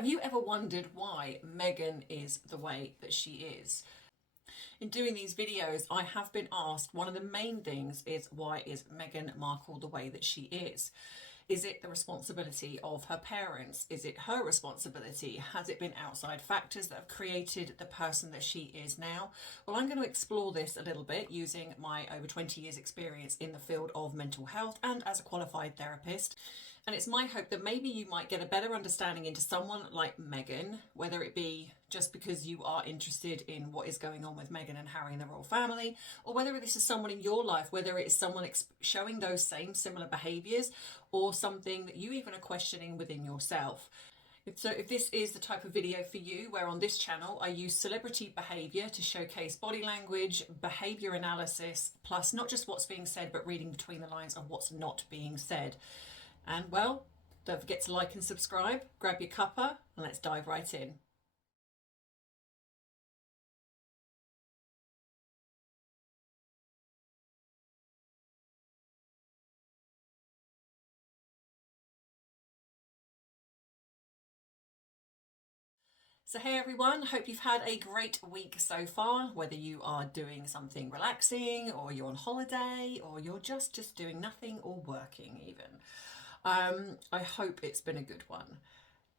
Have you ever wondered why Meghan is the way that she is? In doing these videos, I have been asked, one of the main things is, why is Meghan Markle the way that she is? Is it the responsibility of her parents? Is it her responsibility? Has it been outside factors that have created the person that she is now? Well, I'm going to explore this a little bit using my over 20 years experience in the field of mental health and as a qualified therapist. And it's my hope that maybe you might get a better understanding into someone like Meghan, whether it be just because you are interested in what is going on with Meghan and Harry and the royal family, or whether this is someone in your life, whether it is someone showing those same similar behaviours, or something that you even are questioning within yourself. So if this is the type of video for you, where on this channel I use celebrity behaviour to showcase body language, behaviour analysis, plus not just what's being said, but reading between the lines of what's not being said. And well, don't forget to like and subscribe, grab your cuppa, and let's dive right in. So hey everyone, hope you've had a great week so far, whether you are doing something relaxing, or you're on holiday, or you're just doing nothing, or working even. I hope it's been a good one.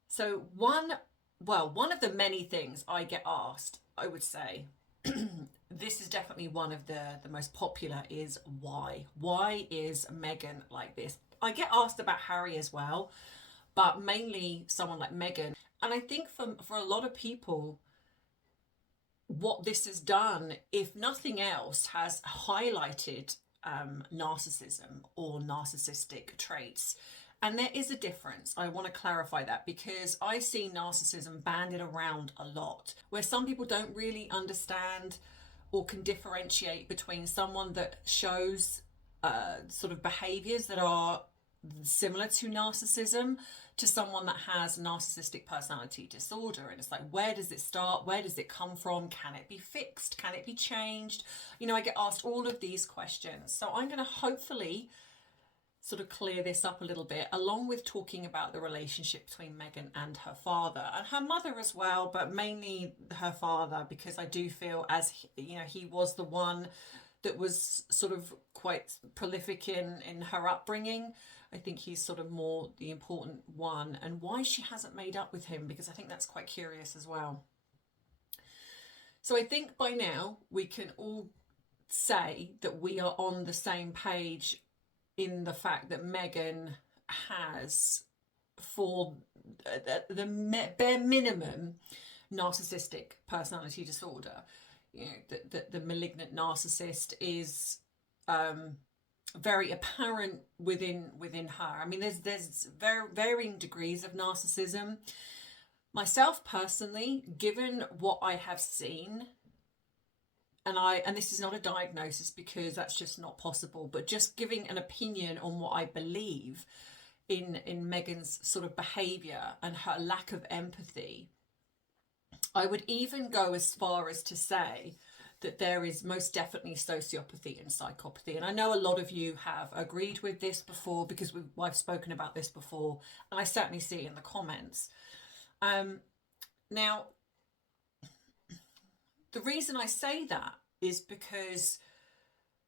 So one of the many things I get asked, I would say, this is definitely one of the most popular, is why? Why is Meghan like this? I get asked about Harry as well, but mainly someone like Meghan. And I think for a lot of people, what this has done, if nothing else, has highlighted narcissism or narcissistic traits. And there is a difference. I want to clarify that, because I see narcissism banded around a lot, where some people don't really understand or can differentiate between someone that shows sort of behaviors that are similar to narcissism to someone that has narcissistic personality disorder. And it's like, where does it start? Where does it come from? Can it be fixed? Can it be changed? You know, I get asked all of these questions. So I'm going to hopefully sort of clear this up a little bit, along with talking about the relationship between Meghan and her father, and her mother as well, but mainly her father, because I do feel, as you know, he was the one that was sort of quite prolific in her upbringing. I think he's sort of more the important one, and why she hasn't made up with him, because I think that's quite curious as well. So I think by now we can all say that we are on the same page in the fact that Meghan has, for the bare minimum, narcissistic personality disorder. You know, the malignant narcissist is very apparent within her. I mean, there's varying degrees of narcissism. Myself personally, given what I have seen, and this is not a diagnosis, because that's just not possible, but just giving an opinion on what I believe in Meghan's sort of behaviour and her lack of empathy, I would even go as far as to say that there is most definitely sociopathy and psychopathy. And I know a lot of you have agreed with this before, because I've spoken about this before, and I certainly see it in the comments. Now, the reason I say that is because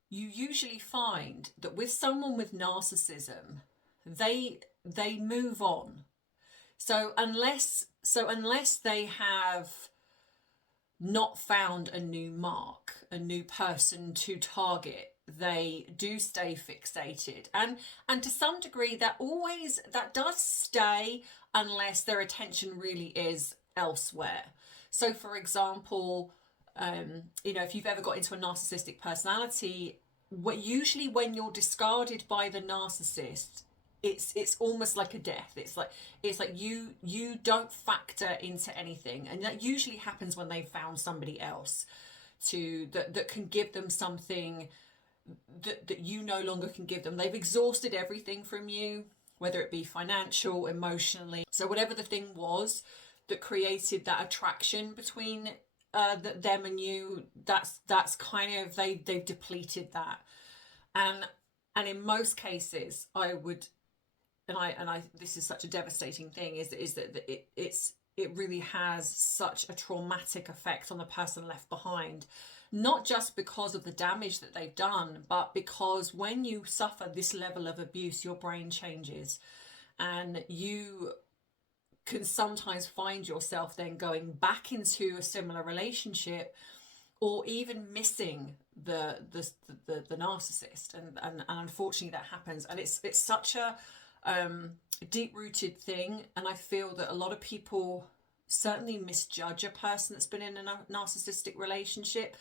you usually find that with someone with narcissism, they move on. So unless they have not found a new mark, a new person to target, they do stay fixated. And to some degree that does stay, unless their attention really is elsewhere. So for example, you know, if you've ever got into a narcissistic personality, usually when you're discarded by the narcissist, it's almost like a death. It's like you don't factor into anything, and that usually happens when they've found somebody else that can give them something that you no longer can give them. They've exhausted everything from you, whether it be financial, emotionally. So whatever the thing was that created that attraction between them and you, that's kind of, they've depleted that. And in most cases, I would, and I this is such a devastating thing, is that it really has such a traumatic effect on the person left behind. Not just because of the damage that they've done, but because when you suffer this level of abuse, your brain changes, and you can sometimes find yourself then going back into a similar relationship, or even missing the narcissist, and unfortunately that happens. And it's such a deep-rooted thing, and I feel that a lot of people certainly misjudge a person that's been in a narcissistic relationship,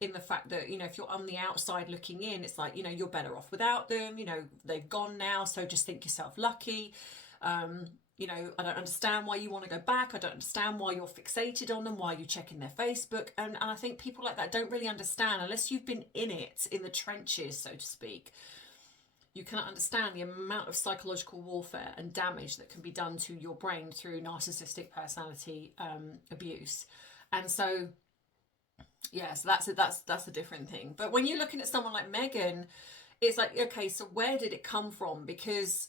in the fact that, you know, if you're on the outside looking in, it's like, you know, you're better off without them, you know, they've gone now, so just think yourself lucky. You know, I don't understand why you want to go back. I don't understand why you're fixated on them, why you're checking their Facebook. And I think people like that don't really understand, unless you've been in it, in the trenches, so to speak. You cannot understand the amount of psychological warfare and damage that can be done to your brain through narcissistic personality abuse. And so, yeah, so that's a different thing. But when you're looking at someone like Meghan, it's like, okay, so where did it come from? Because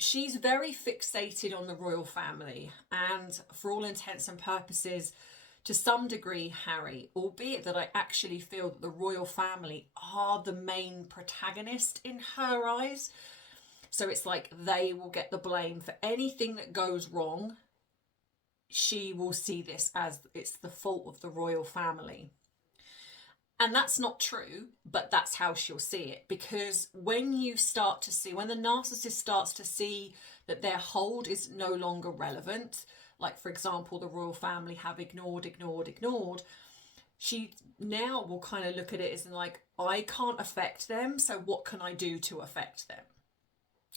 she's very fixated on the royal family, and for all intents and purposes, to some degree, Harry, albeit that I actually feel that the royal family are the main protagonist in her eyes. So it's like they will get the blame for anything that goes wrong. She will see this as it's the fault of the royal family. And that's not true, but that's how she'll see it. Because when you start to see, when the narcissist starts to see that their hold is no longer relevant, like, for example, the royal family have ignored, she now will kind of look at it as like, I can't affect them, so what can I do to affect them?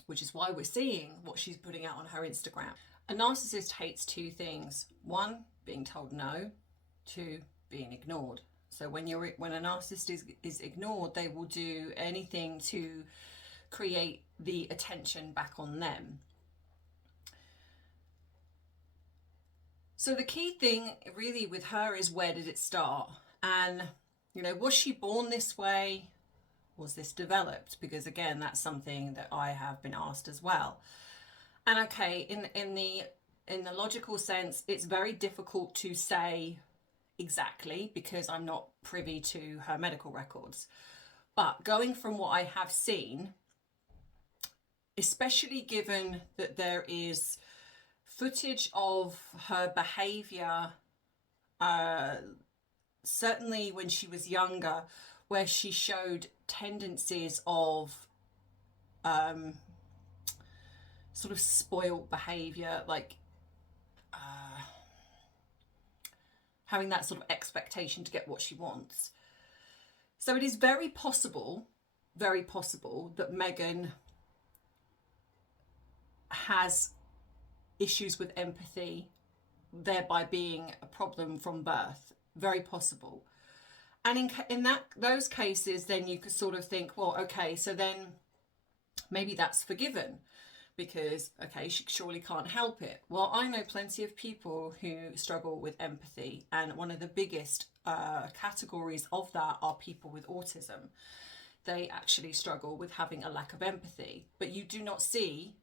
Which is why we're seeing what she's putting out on her Instagram. A narcissist hates two things. One, being told no. Two, being ignored. So when a narcissist is ignored, they will do anything to create the attention back on them. So the key thing really with her is, where did it start? And, you know, was she born this way? Was this developed? Because again, that's something that I have been asked as well. And okay, in the logical sense, it's very difficult to say exactly, because I'm not privy to her medical records. But going from what I have seen, especially given that there is footage of her behaviour, certainly when she was younger, where she showed tendencies of sort of spoiled behaviour, like having that sort of expectation to get what she wants. So it is very possible that Meghan has issues with empathy, thereby being a problem from birth. Very possible. And in those cases, then you could sort of think, well, okay, so then maybe that's forgiven, because, okay, she surely can't help it. Well, I know plenty of people who struggle with empathy, and one of the biggest categories of that are people with autism. They actually struggle with having a lack of empathy, but you do not see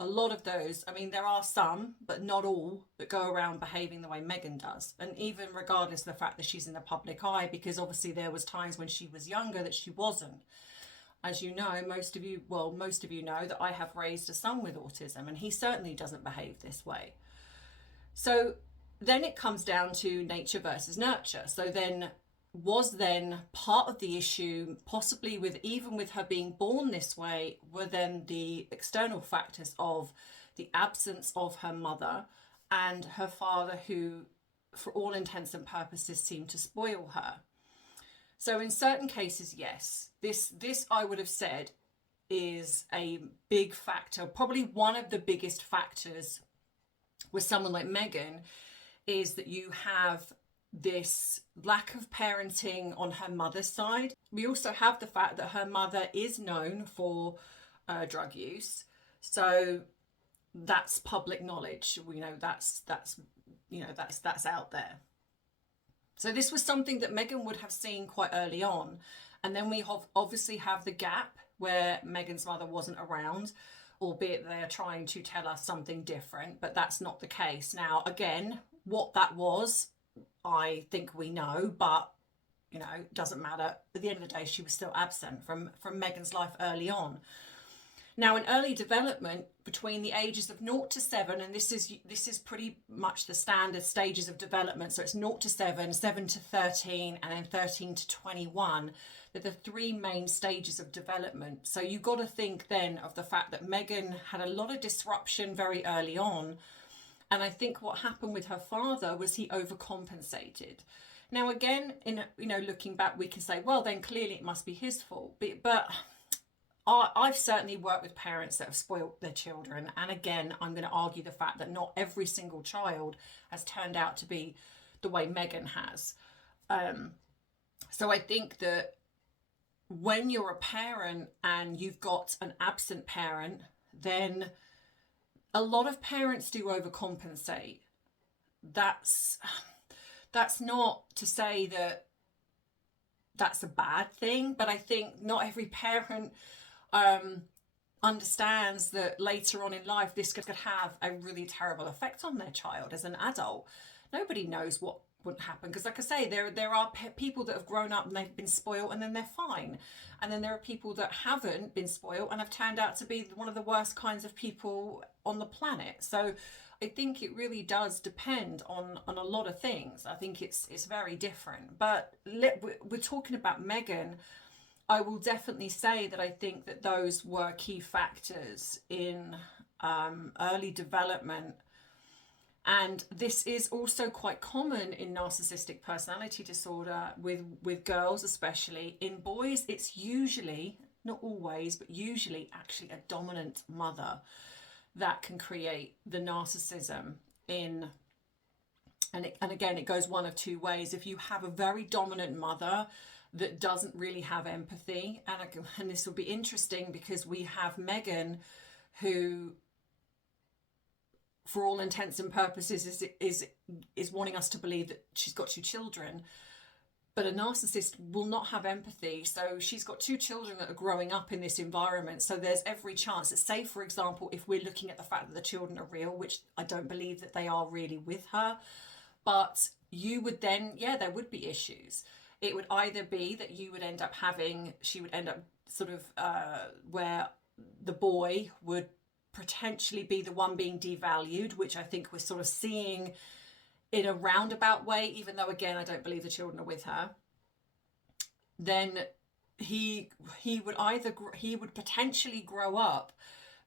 a lot of those. I mean, there are some, but not all, that go around behaving the way Meghan does. And even regardless of the fact that she's in the public eye, because obviously there was times when she was younger that she wasn't. As you know, most of you know that I have raised a son with autism, and he certainly doesn't behave this way. So then it comes down to nature versus nurture. So then, was then part of the issue, possibly with her being born this way, were then the external factors of the absence of her mother and her father, who for all intents and purposes seemed to spoil her. So in certain cases, yes, this I would have said is a big factor. Probably one of the biggest factors with someone like Meghan is that you have this lack of parenting on her mother's side. We also have the fact that her mother is known for drug use. So that's public knowledge. We know that's out there. So this was something that Meghan would have seen quite early on. And then we obviously have the gap where Meghan's mother wasn't around, albeit they are trying to tell us something different, but that's not the case. Now, again, what that was, I think we know, but you know, it doesn't matter. At the end of the day, she was still absent from Megan's life early on. Now, in early development, between the ages of 0 to 7, and this is pretty much the standard stages of development, so it's 0 to 7, 7 to 13, and then 13 to 21. They're the three main stages of development. So you've got to think then of the fact that Megan had a lot of disruption very early on. And I think what happened with her father was he overcompensated. Now, again, looking back, we can say, well, then clearly it must be his fault. But I've certainly worked with parents that have spoilt their children. And again, I'm going to argue the fact that not every single child has turned out to be the way Megan has. So I think that when you're a parent and you've got an absent parent, then a lot of parents do overcompensate. That's not to say that that's a bad thing, but I think not every parent understands that later on in life this could have a really terrible effect on their child as an adult. Nobody knows what would happen, because like I say, there are people that have grown up and they've been spoiled and then they're fine, and then there are people that haven't been spoiled and have turned out to be one of the worst kinds of people on the planet. So I think it really does depend on a lot of things. I think it's very different. But we're talking about Megan. I will definitely say that I think that those were key factors in early development. And this is also quite common in narcissistic personality disorder with girls, especially. In boys, it's usually, not always, but usually actually a dominant mother that can create the narcissism in. And again, it goes one of two ways. If you have a very dominant mother that doesn't really have empathy, and this will be interesting because we have Megan, who, for all intents and purposes, is wanting us to believe that she's got 2 children. But a narcissist will not have empathy. So she's got 2 children that are growing up in this environment. So there's every chance that, say, for example, if we're looking at the fact that the children are real, which I don't believe that they are really with her, but you would then, there would be issues. It would either be that she would end up sort of where the boy would potentially be the one being devalued, which I think we're sort of seeing in a roundabout way, even though, again, I don't believe the children are with her. Then he would potentially grow up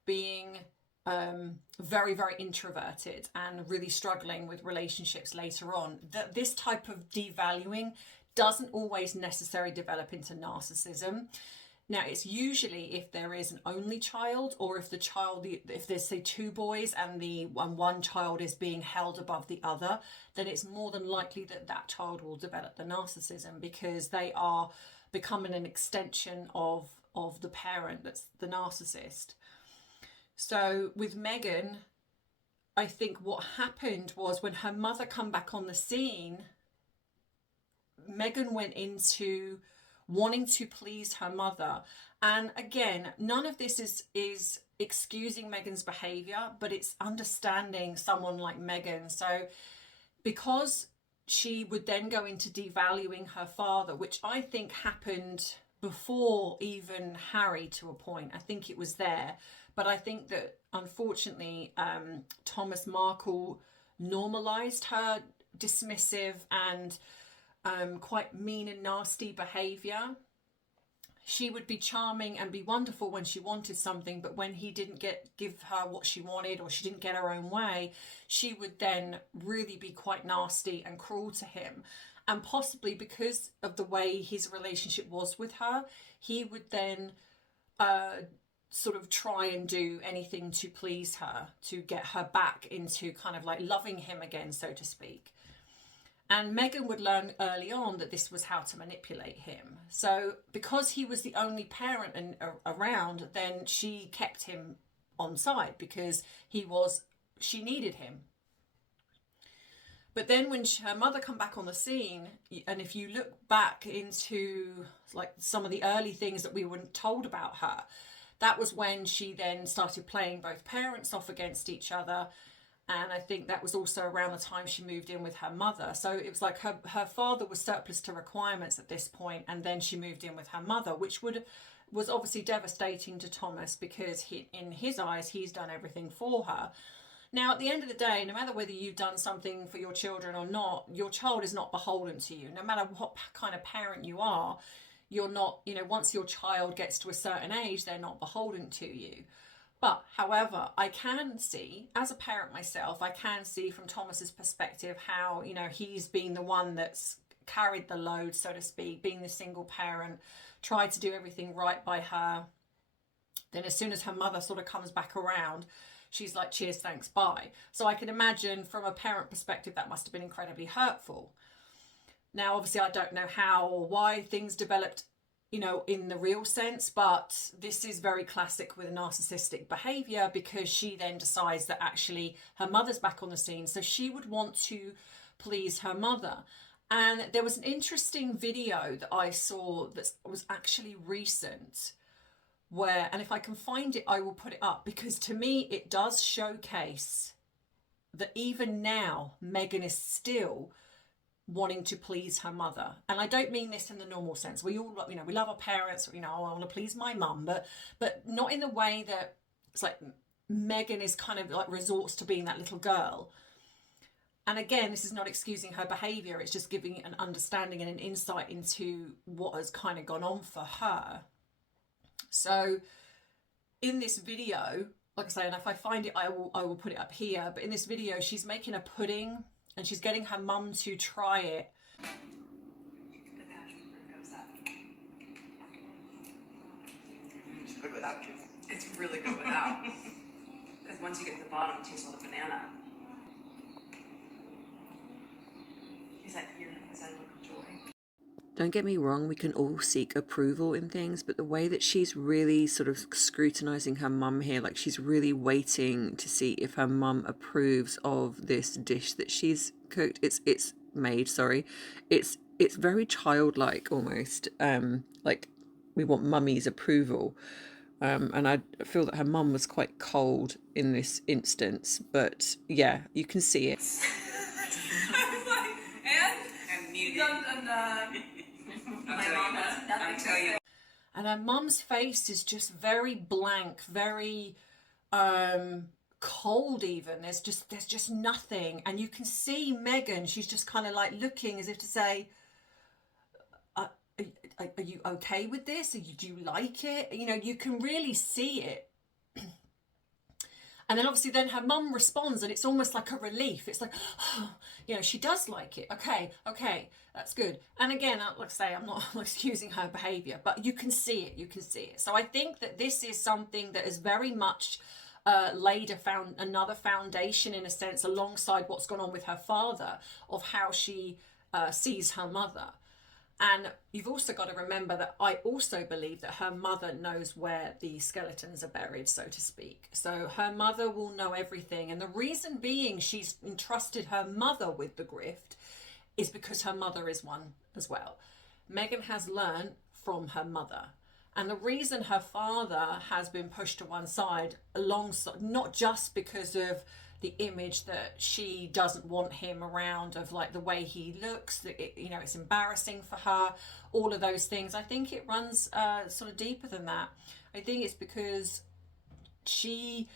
being very, very introverted and really struggling with relationships later on. That this type of devaluing doesn't always necessarily develop into narcissism. Now, it's usually if there is an only child, or if there's, say, 2 boys and one child is being held above the other, then it's more than likely that child will develop the narcissism, because they are becoming an extension of the parent that's the narcissist. So with Megan, I think what happened was when her mother come back on the scene, Megan went into wanting to please her mother. And again, none of this is excusing Megan's behavior, but it's understanding someone like Megan. So because she would then go into devaluing her father, which I think happened before even Harry, to a point. I think it was there. But I think that, unfortunately, Thomas Markle normalised her dismissive and quite mean and nasty behaviour. She would be charming and be wonderful when she wanted something, but when he didn't give her what she wanted, or she didn't get her own way, she would then really be quite nasty and cruel to him. And possibly because of the way his relationship was with her, he would then sort of try and do anything to please her, to get her back into kind of like loving him again, so to speak. And Megan would learn early on that this was how to manipulate him. So because he was the only parent around, then she kept him on side because she needed him. But then when her mother come back on the scene, and if you look back into like some of the early things that we were told about her, that was when she then started playing both parents off against each other. And I think that was also around the time she moved in with her mother. So it was like her father was surplus to requirements at this point, and then she moved in with her mother, which was obviously devastating to Thomas, because in his eyes, he's done everything for her. Now, at the end of the day, no matter whether you've done something for your children or not, your child is not beholden to you. No matter what kind of parent you are, you're not, once your child gets to a certain age, they're not beholden to you. But however, I can see, as a parent myself, I can see from Thomas's perspective how, he's been the one that's carried the load, so to speak, being the single parent, tried to do everything right by her. Then as soon as her mother sort of comes back around, she's like, cheers, thanks, bye. So I can imagine from a parent perspective, that must have been incredibly hurtful. Now, obviously, I don't know how or why things developed, in the real sense, but this is very classic with narcissistic behaviour, because she then decides that actually her mother's back on the scene, so she would want to please her mother. And there was an interesting video that I saw that was actually recent, where, and if I can find it, I will put it up, because to me it does showcase that even now Meghan is still wanting to please her mother. And I don't mean this in the normal sense. We all, we love our parents, I want to please my mum, but not in the way that it's like Meghan is kind of like resorts to being that little girl. And again, this is not excusing her behaviour, it's just giving an understanding and an insight into what has kind of gone on for her. So in this video, like I say, and if I find it, I will put it up here, but in this video, she's making a pudding, and she's getting her mum to try it. It's good without you. It's really good without. Because once you get to the bottom, it tastes like a banana. Is that a look of joy? Don't get me wrong, we can all seek approval in things, but the way that she's really sort of scrutinizing her mum here, like she's really waiting to see if her mum approves of this dish that she's cooked. It's made, sorry. It's very childlike almost. Like we want mummy's approval. And I feel that her mum was quite cold in this instance, but yeah, you can see it. I was like, and muted. My mom has nothing to say. And her mum's face is just very blank, very cold even. There's just nothing. And you can see Meghan, she's just kind of like looking as if to say, are you okay with this? Do you like it? You can really see it. And then obviously then her mum responds, and it's almost like a relief. It's like, oh, she does like it. Okay, that's good. And again, like I say, I'm not excusing her behaviour, but you can see it. So I think that this is something that is very much laid another foundation, in a sense, alongside what's gone on with her father, of how she sees her mother. And you've also got to remember that I also believe that her mother knows where the skeletons are buried, so to speak. So her mother will know everything. And the reason being she's entrusted her mother with the grift is because her mother is one as well. Meghan has learned from her mother. And the reason her father has been pushed to one side, alongside, not just because of the image that she doesn't want him around, of like the way he looks, that it's embarrassing for her, all of those things. I think it runs sort of deeper than that. I think it's because I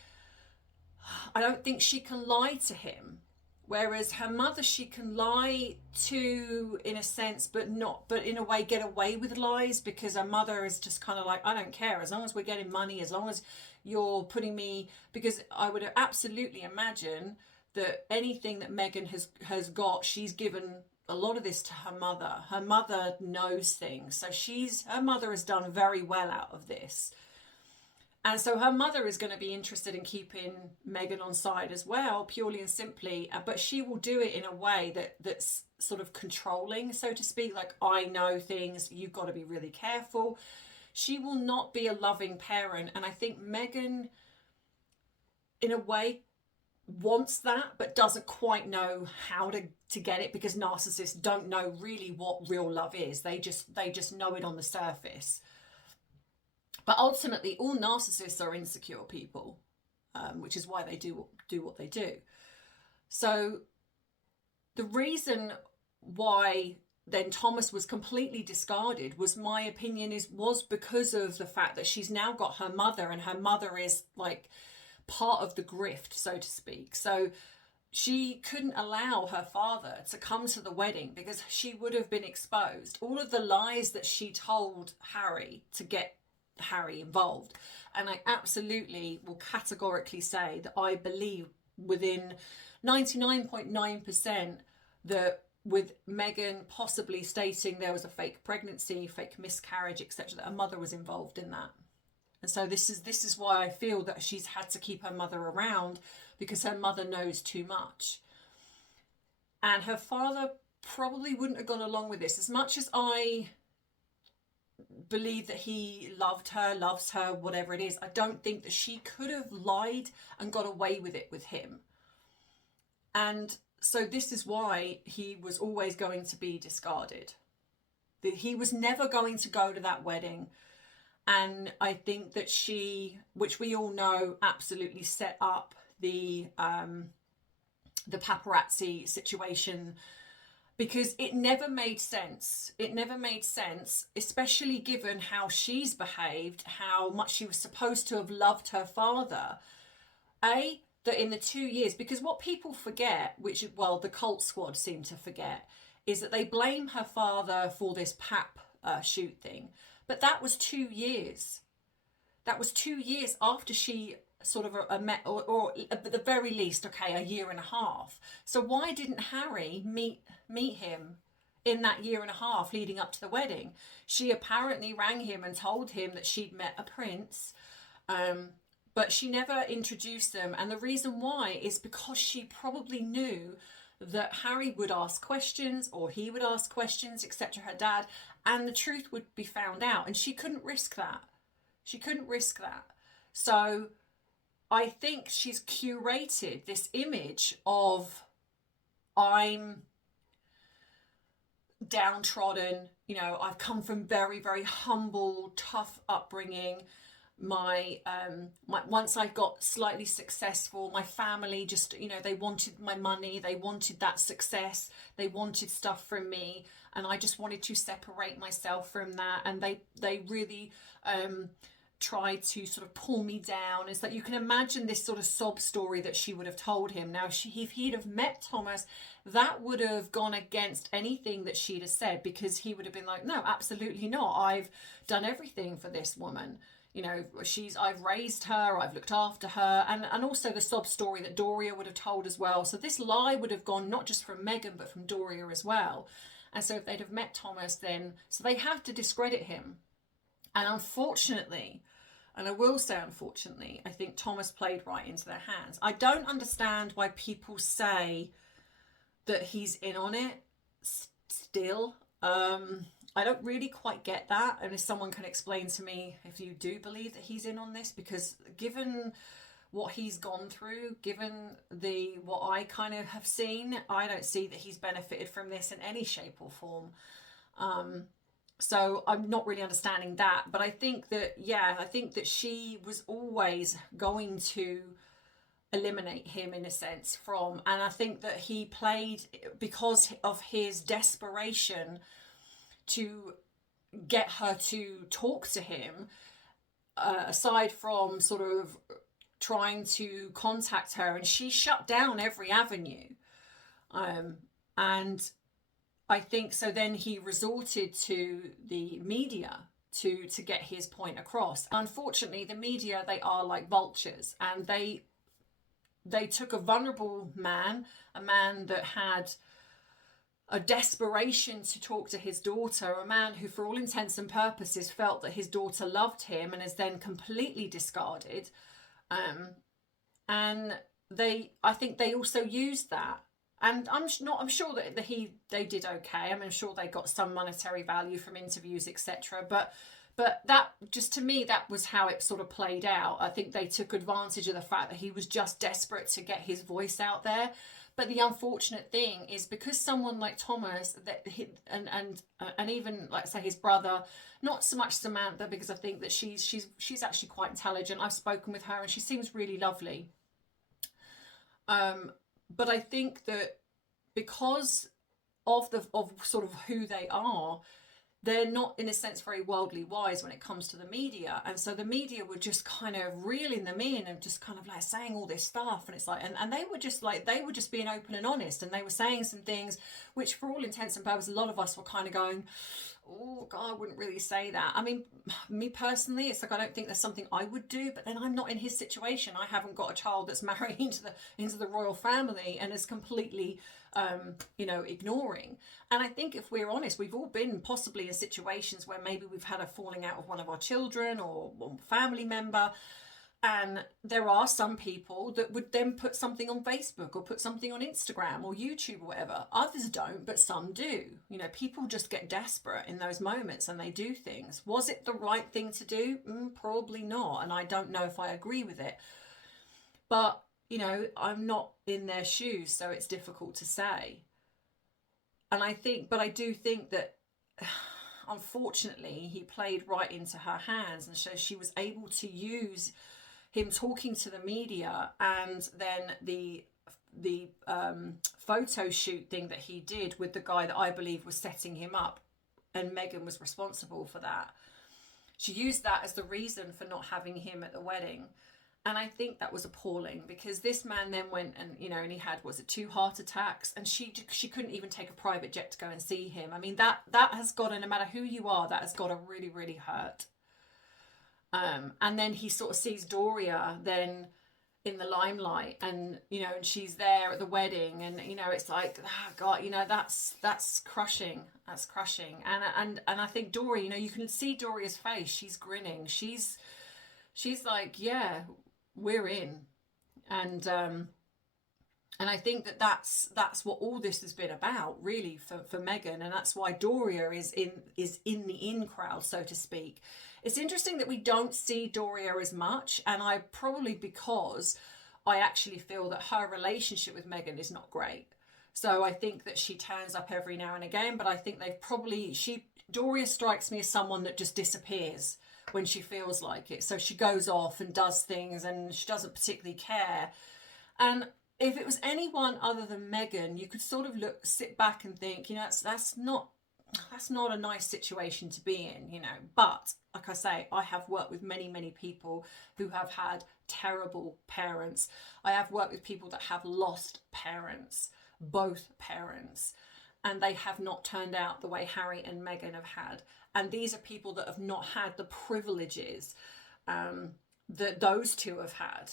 don't think she can lie to him. Whereas her mother, she can lie to, in a sense, but in a way get away with lies, because her mother is just kind of like, I don't care, as long as we're getting money, as long as you're putting me, because I would absolutely imagine that anything that Meghan has got, she's given a lot of this to her mother. Her mother knows things. So her mother has done very well out of this. And so her mother is going to be interested in keeping Meghan on side as well, purely and simply. But she will do it in a way that's sort of controlling, so to speak. Like, I know things, you've got to be really careful. She will not be a loving parent. And I think Meghan, in a way, wants that, but doesn't quite know how to get it, because narcissists don't know really what real love is. They just know it on the surface. But ultimately, all narcissists are insecure people, which is why they do what they do. So the reason why then Thomas was completely discarded was, my opinion was because of the fact that she's now got her mother, and her mother is like part of the grift, so to speak. So she couldn't allow her father to come to the wedding because she would have been exposed. All of the lies that she told Harry to get Harry involved. And I absolutely will categorically say that I believe within 99.9% that with Meghan possibly stating there was a fake pregnancy, fake miscarriage, etc., that her mother was involved in that. And so this is why I feel that she's had to keep her mother around, because her mother knows too much. And her father probably wouldn't have gone along with this. As much as I believe that he loved her, loves her, whatever it is, I don't think that she could have lied and got away with it with him. And so this is why he was always going to be discarded. That he was never going to go to that wedding. And I think that she, which we all know, absolutely set up the paparazzi situation, because it never made sense. It never made sense, especially given how she's behaved, how much she was supposed to have loved her father. That in the 2 years, because what people forget, which, well, the cult squad seem to forget, is that they blame her father for this pap shoot thing. But that was 2 years. That was 2 years after she sort of met, or at the very least, okay, a year and a half. So why didn't Harry meet him in that year and a half leading up to the wedding? She apparently rang him and told him that she'd met a prince, but she never introduced them. And the reason why is because she probably knew that Harry would ask questions, or he would ask questions, etc., her dad, and the truth would be found out. And she couldn't risk that. She couldn't risk that. So I think she's curated this image of, I'm downtrodden, you know, I've come from very, very humble, tough upbringing. My once I got slightly successful, my family just, you know, they wanted my money, they wanted that success, they wanted stuff from me, and I just wanted to separate myself from that. And they really tried to sort of pull me down. It's like, you can imagine this sort of sob story that she would have told him. Now, if he'd have met Thomas, that would have gone against anything that she'd have said, because he would have been like, no, absolutely not. I've done everything for this woman. You know, I've raised her, I've looked after her, and also the sob story that Doria would have told as well. So this lie would have gone not just from Meghan, but from Doria as well. And so if they'd have met Thomas, then, so they have to discredit him. And unfortunately, and I will say unfortunately, I think Thomas played right into their hands. I don't understand why people say that he's in on it still. I don't really quite get that. And if someone can explain to me if you do believe that he's in on this, because given what he's gone through, given what I kind of have seen, I don't see that he's benefited from this in any shape or form. So I'm not really understanding that. But I think that, yeah, I think that she was always going to eliminate him in a sense from, and I think that he played, because of his desperation to get her to talk to him, aside from sort of trying to contact her, and she shut down every avenue. And I think so then he resorted to the media to get his point across. Unfortunately, the media, they are like vultures, and they took a vulnerable man, a man that had a desperation to talk to his daughter, a man who for all intents and purposes felt that his daughter loved him, and is then completely discarded. And I think they also used that. And I'm sure that they did okay. I'm sure they got some monetary value from interviews, etc. But that, just to me, that was how it sort of played out. I think they took advantage of the fact that he was just desperate to get his voice out there. But the unfortunate thing is, because someone like Thomas, and even, like, say, his brother, not so much Samantha, because I think that she's actually quite intelligent. I've spoken with her and she seems really lovely. But I think that because of sort of who they are, they're not, in a sense, very worldly wise when it comes to the media. And so the media were just kind of reeling them in and just kind of like saying all this stuff. And it's like, and they were just being open and honest. And they were saying some things which, for all intents and purposes, a lot of us were kind of going, oh God, I wouldn't really say that. I mean, me personally, it's like, I don't think there's something I would do, but then I'm not in his situation. I haven't got a child that's married into the royal family and is completely ignoring. And I think, if we're honest, we've all been possibly in situations where maybe we've had a falling out with one of our children or one family member. And there are some people that would then put something on Facebook or put something on Instagram or YouTube or whatever. Others don't, but some do. People just get desperate in those moments and they do things. Was it the right thing to do? Probably not. And I don't know if I agree with it. But, I'm not in their shoes, so it's difficult to say. And I do think that, unfortunately, he played right into her hands. And so she was able to use him talking to the media, and then the photo shoot thing that he did with the guy that I believe was setting him up, and Meghan was responsible for that. She used that as the reason for not having him at the wedding. And I think that was appalling, because this man then went and, and he had, 2 heart attacks, and she couldn't even take a private jet to go and see him. I mean, that has got to, no matter who you are, that has got to really, really hurt. And then he sort of sees Doria then in the limelight, and, and she's there at the wedding, and, it's like, oh God, that's crushing. That's crushing. And I think Doria, you can see Doria's face. She's grinning. She's like, yeah, we're in. And I think that's what all this has been about, really, for Meghan. And that's why Doria is in the in crowd, so to speak. It's interesting that we don't see Doria as much, and because I actually feel that her relationship with Meghan is not great. So I think that she turns up every now and again, but I think Doria strikes me as someone that just disappears when she feels like it. So she goes off and does things, and she doesn't particularly care. And if it was anyone other than Meghan, you could sort of sit back and think, that's not a nice situation to be in, But like I say, I have worked with many, many people who have had terrible parents. I have worked with people that have lost parents, both parents, and they have not turned out the way Harry and Meghan have had. And these are people that have not had the privileges that those two have had.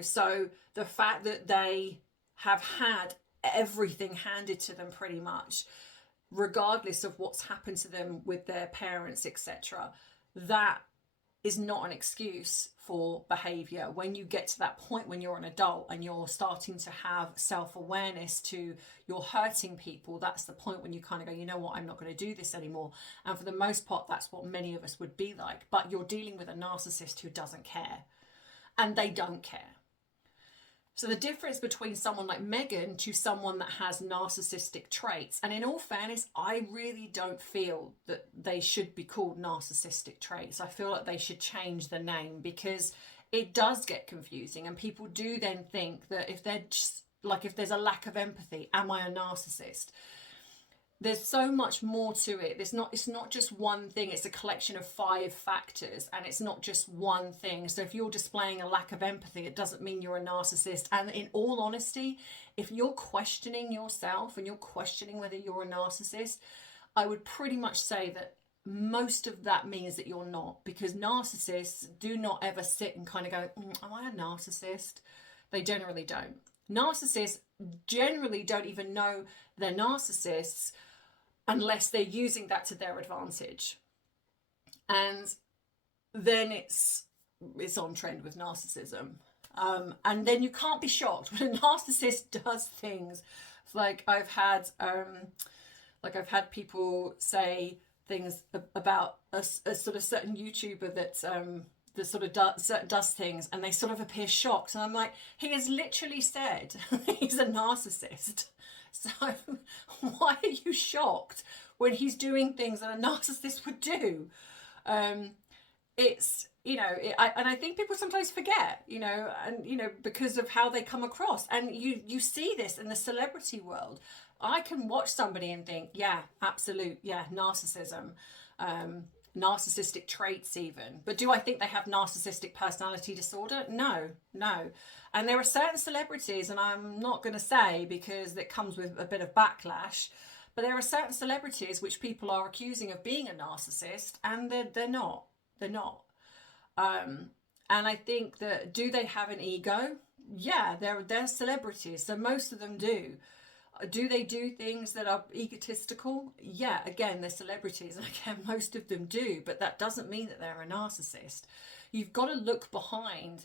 So the fact that they have had everything handed to them pretty much, regardless of what's happened to them with their parents, etc., that is not an excuse for behaviour. When you get to that point when you're an adult and you're starting to have self-awareness to you're hurting people, that's the point when you kind of go, you know what, I'm not going to do this anymore. And for the most part, that's what many of us would be like. But you're dealing with a narcissist who doesn't care, and they don't care. So the difference between someone like Meghan to someone that has narcissistic traits, and in all fairness, I really don't feel that they should be called narcissistic traits. I feel like they should change the name, because it does get confusing, and people do then think that if there's a lack of empathy, am I a narcissist? There's so much more to it. It's not just one thing. It's a collection of 5 factors, and it's not just one thing. So if you're displaying a lack of empathy, it doesn't mean you're a narcissist. And in all honesty, if you're questioning yourself and you're questioning whether you're a narcissist, I would pretty much say that most of that means that you're not, because narcissists do not ever sit and kind of go, am I a narcissist? They generally don't. Narcissists generally don't even know they're narcissists unless they're using that to their advantage. And then it's on trend with narcissism. And then you can't be shocked when a narcissist does things. Like I've had people say things about a sort of certain YouTuber that that sort of does things, and they sort of appear shocked, and I'm like, he has literally said he's a narcissist. So why are you shocked when he's doing things that a narcissist would do? It's, you know, and I think people sometimes forget, you know, and, you know, because of how they come across. And you see this in the celebrity world. I can watch somebody and think, yeah, absolute, yeah, narcissism, narcissistic traits even. But do I think they have narcissistic personality disorder? No. And there are certain celebrities, and I'm not going to say because it comes with a bit of backlash, but there are certain celebrities which people are accusing of being a narcissist, and they're not. They're not. And I think that, do they have an ego? Yeah, they're celebrities, so most of them do. Do they do things that are egotistical? Yeah, again, they're celebrities, and again, most of them do, but that doesn't mean that they're a narcissist. You've got to look behind.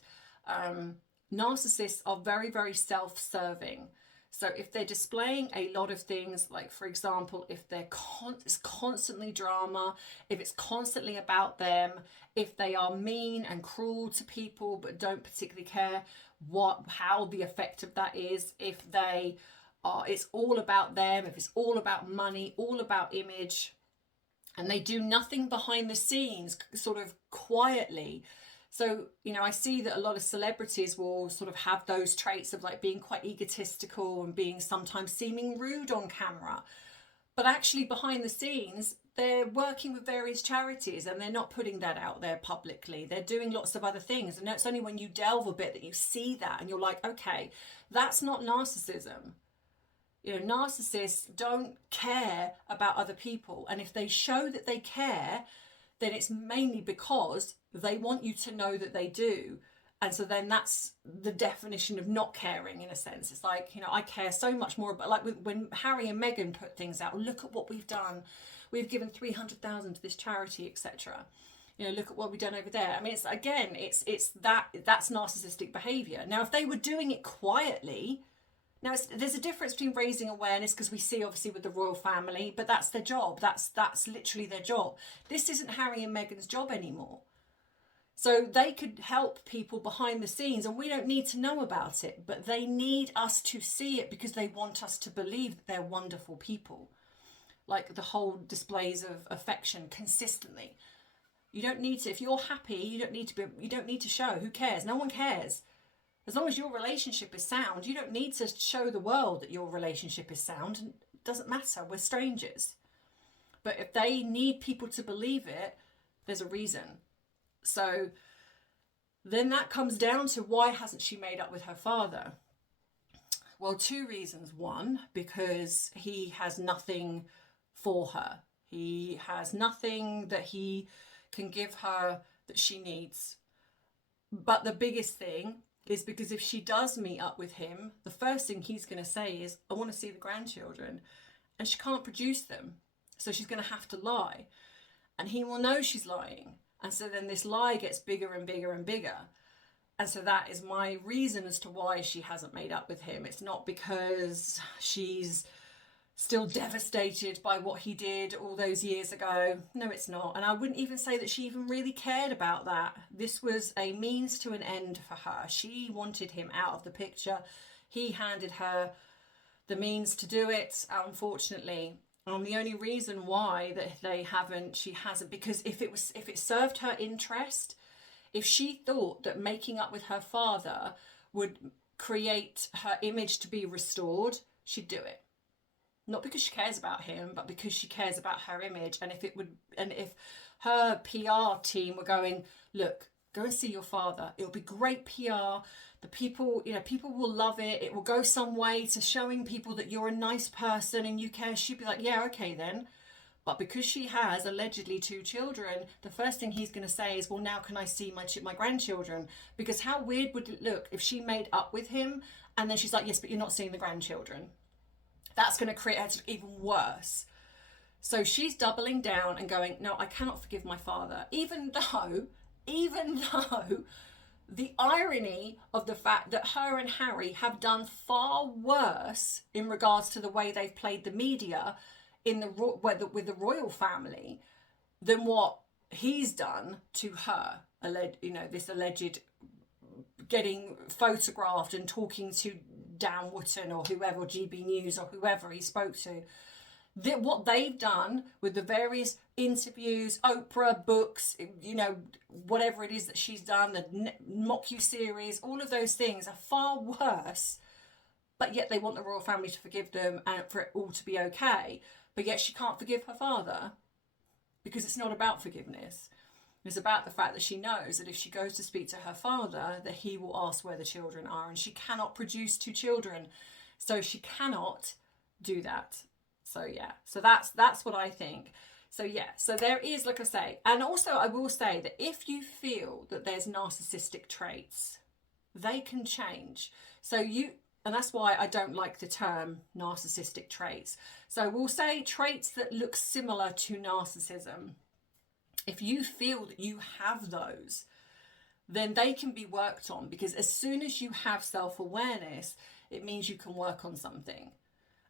Narcissists are very, very self-serving. So if they're displaying a lot of things, like, for example, if it's constantly drama, if it's constantly about them, if they are mean and cruel to people but don't particularly care how the effect of that is, if they are, it's all about them, if it's all about money, all about image, and they do nothing behind the scenes, sort of quietly. So, you know, I see that a lot of celebrities will sort of have those traits of like being quite egotistical and being sometimes seeming rude on camera. But actually behind the scenes, they're working with various charities and they're not putting that out there publicly. They're doing lots of other things. And it's only when you delve a bit that you see that and you're like, okay, that's not narcissism. You know, narcissists don't care about other people. And if they show that they care, then it's mainly because they want you to know that they do. And so then that's the definition of not caring, in a sense. It's like, you know, I care so much more about, like when Harry and Meghan put things out, look at what we've done. We've given 300,000 to this charity, etc. You know, look at what we've done over there. I mean, it's, again, that's narcissistic behaviour. Now, if they were doing it quietly, now there's a difference between raising awareness, because we see obviously with the royal family, but that's their job. That's literally their job. This isn't Harry and Meghan's job anymore. So they could help people behind the scenes, and we don't need to know about it, but they need us to see it because they want us to believe that they're wonderful people. Like the whole displays of affection consistently. You don't need to, if you're happy, you don't need to show. Who cares? No one cares. As long as your relationship is sound, you don't need to show the world that your relationship is sound. It doesn't matter. We're strangers. But if they need people to believe it, there's a reason. So then that comes down to, why hasn't she made up with her father? Well, two reasons. One, because he has nothing for her. He has nothing that he can give her that she needs. But the biggest thing is because if she does meet up with him, the first thing he's going to say is, I want to see the grandchildren. And she can't produce them. So she's going to have to lie. And he will know she's lying. And so then this lie gets bigger and bigger and bigger. And so that is my reason as to why she hasn't made up with him. It's not because she's still devastated by what he did all those years ago. No, it's not. And I wouldn't even say that she even really cared about that. This was a means to an end for her. She wanted him out of the picture. He handed her the means to do it, unfortunately. The only reason why that she hasn't, because if it served her interest, if she thought that making up with her father would create her image to be restored, she'd do it. Not because she cares about him, but because she cares about her image. And if her PR team were going, look, go and see your father. It'll be great PR. The people will love it. It will go some way to showing people that you're a nice person and you care. She'd be like, yeah, okay then. But because she has allegedly 2 children, the first thing he's going to say is, well, now can I see my grandchildren? Because how weird would it look if she made up with him and then she's like, yes, but you're not seeing the grandchildren? That's going to create her even worse. So she's doubling down and going, no, I cannot forgive my father, even though the irony of the fact that her and Harry have done far worse in regards to the way they've played the media with the royal family than what he's done to her, this alleged getting photographed and talking to Dan Wootton or whoever, or GB News or whoever he spoke to, what they've done with the various interviews, Oprah, books, whatever it is that she's done, the mock-you-series, all of those things are far worse, but yet they want the royal family to forgive them and for it all to be okay. But yet she can't forgive her father because it's not about forgiveness. It's about the fact that she knows that if she goes to speak to her father, that he will ask where the children are, and she cannot produce 2 children. So she cannot do that. So yeah, so that's what I think. So yeah, so there is, like I say, and also I will say that if you feel that there's narcissistic traits, they can change. And that's why I don't like the term narcissistic traits. So we'll say traits that look similar to narcissism. If you feel that you have those, then they can be worked on, because as soon as you have self-awareness, it means you can work on something.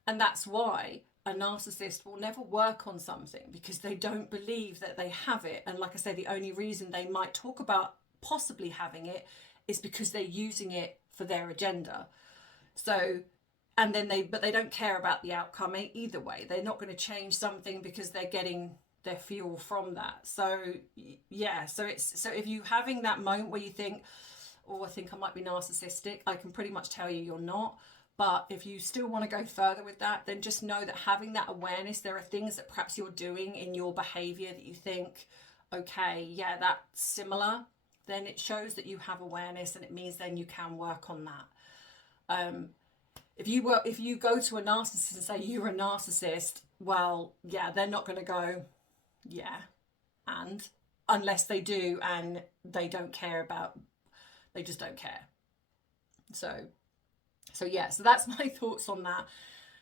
And that's why a narcissist will never work on something, because they don't believe that they have it. And like I say, the only reason they might talk about possibly having it is because they're using it for their agenda. So, and then but they don't care about the outcome either way. They're not going to change something because they're getting their fuel from that. So yeah, so if you having that moment where you think, oh, I think I might be narcissistic, I can pretty much tell you you're not. But if you still want to go further with that, then just know that having that awareness, there are things that perhaps you're doing in your behavior that you think, okay, yeah, that's similar, then it shows that you have awareness, and it means then you can work on that. If you go to a narcissist and say you're a narcissist, well, yeah, they're not going to go, yeah, and unless they do, and they don't care about, they just don't care. So yeah, so that's my thoughts on that.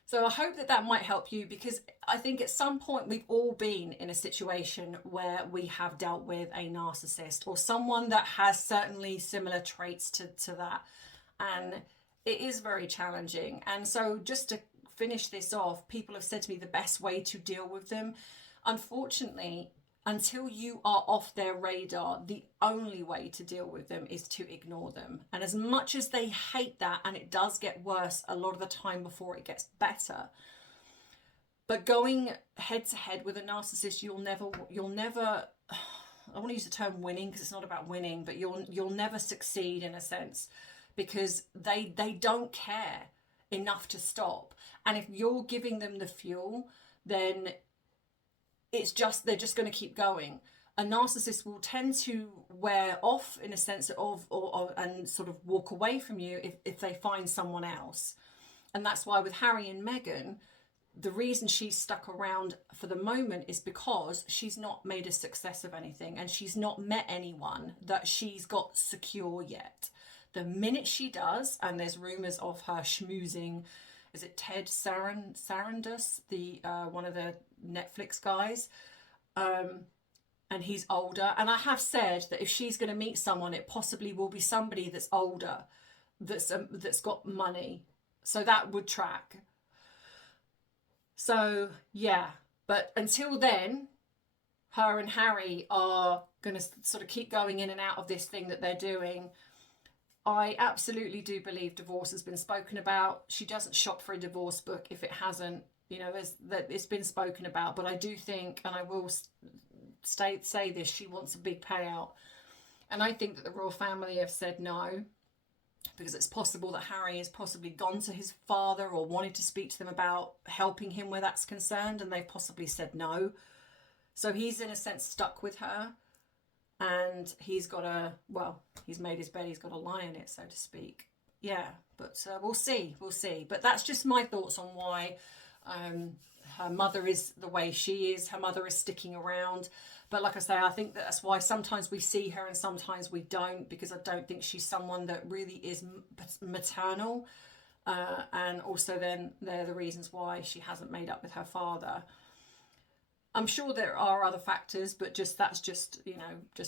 So I hope that might help you, because I think at some point we've all been in a situation where we have dealt with a narcissist or someone that has certainly similar traits to that. And it is very challenging. And so just to finish this off, people have said to me the best way to deal with them, unfortunately, until you are off their radar, the only way to deal with them is to ignore them. And as much as they hate that, and it does get worse a lot of the time before it gets better, but going head to head with a narcissist, you'll never, I want to use the term winning because it's not about winning, but you'll never succeed in a sense, because they don't care enough to stop. And if you're giving them the fuel, then they're just going to keep going. A narcissist will tend to wear off in a sense of and sort of walk away from you if they find someone else. And that's why with Harry and Meghan, the reason she's stuck around for the moment is because she's not made a success of anything, and she's not met anyone that she's got secure yet. The minute she does, and there's rumours of her schmoozing, is it Ted Sarandos, the one of the Netflix guys, and he's older. And I have said that if she's going to meet someone, it possibly will be somebody that's older, that's got money, so that would track. So yeah, but until then, her and Harry are going to sort of keep going in and out of this thing that they're doing. I absolutely do believe divorce has been spoken about. She doesn't shop for a divorce book if it hasn't. It's been spoken about. But I do think, and I will say this, she wants a big payout. And I think that the royal family have said no, because it's possible that Harry has possibly gone to his father or wanted to speak to them about helping him where that's concerned, and they've possibly said no. So he's in a sense stuck with her. And he's made his bed, he's got to lie in it, so to speak. Yeah, but we'll see. But that's just my thoughts on why her mother is the way she is. Her mother is sticking around. But like I say, I think that's why sometimes we see her and sometimes we don't, because I don't think she's someone that really is maternal. And also then they're the reasons why she hasn't made up with her father. I'm sure there are other factors, but that's just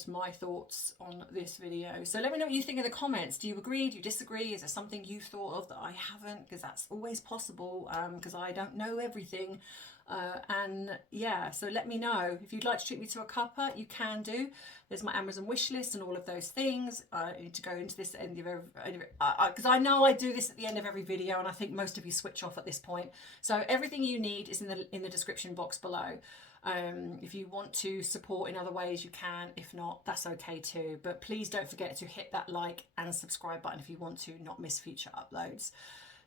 my thoughts on this video. So let me know what you think in the comments. Do you agree? Do you disagree? Is there something you thought of that I haven't? Because that's always possible, because I don't know everything. And yeah, so let me know if you'd like to treat me to a cuppa. You can do. There's my Amazon wish list and all of those things. I need to go into this at the end of every, because I know I do this at the end of every video, and I think most of you switch off at this point. So everything you need is in the description box below. If you want to support in other ways, you can. If not, that's okay too. But please don't forget to hit that like and subscribe button if you want to not miss future uploads.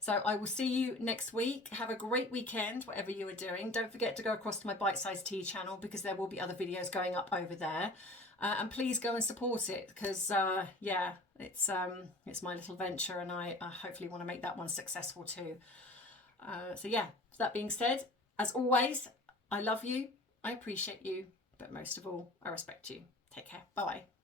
So I will see you next week. Have a great weekend, whatever you are doing. Don't forget to go across to my Bite Size Tea channel, because there will be other videos going up over there. And please go and support it, because yeah, it's my little venture, and I hopefully want to make that one successful too. So yeah, that being said, as always, I love you, I appreciate you, but most of all, I respect you. Take care. Bye-bye.